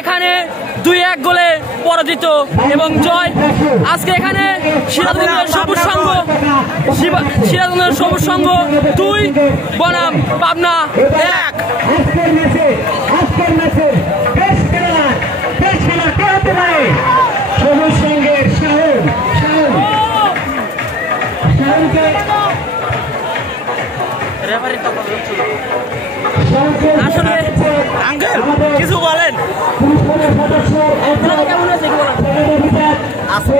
এখানে 2-1 গোলে পরাজিত এবং জয়। আজকে এখানে সিরাজগঞ্জের সবুজ সংঘ 2 বনাম পাবনা 1। আসলে আঙ্কেল কিছু বলেন, কেমন আছে কি বলেন? আজকে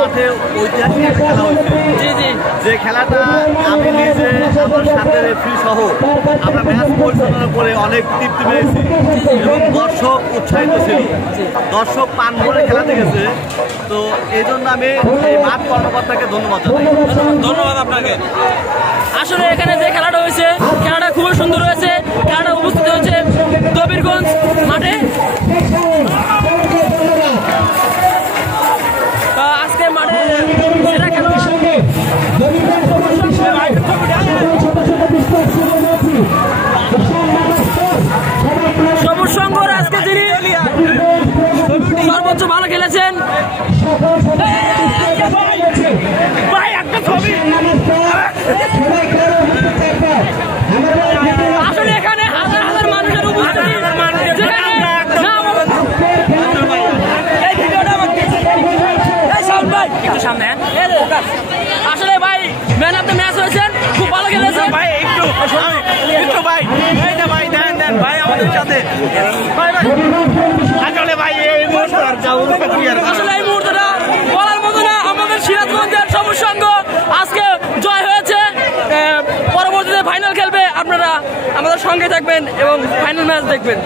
মাঠে ঐতিহাসিক একটা খেলা হয়েছে। জি জি, যে খেলাটা আমি নিজে আমার সাথে রেফারি সহ আমরা ম্যাচ পরিচালনা করে অনেক তৃপ্তি পেয়েছি এবং দর্শক উৎসাহিত ছিল। দর্শক পান ভরে খেলাতে গেছে, তো এই জন্য আমি এই মাঠ কর্মকর্তাকে ধন্যবাদ জানাই। ধন্যবাদ আপনাকে। আসলে এখানে যে খেলাটা হয়েছে, খেলাটা খুবই সুন্দর হয়েছে। খেলাটা উপস্থিত হয়েছে দবিরগঞ্জ মাঠে। আজকে মাঠে সেটা খেলা সবুজ সংঘর আজকে যিনি সর্বোচ্চ ভালো খেলেছেন। আসলে এখানে হাজার হাজার মানুষের উপস্থিতি, আসলে ভাই ম্যান অফ দ্য ম্যাচ হয়েছেন, খুব ভালো খেলেছেন ভাই। একটু ভাই ভাই দেন দেন ভাই আমাদের সাথে আসলে ভাই এই মুহূর্তটা বলার মতো না। আমাদের সিরাজগঞ্জের সবুজ সংঘ আজকে জয় হয়েছে। পরবর্তীতে ফাইনাল খেলবে, আপনারা আমাদের সঙ্গে থাকবেন এবং ফাইনাল ম্যাচ দেখবেন।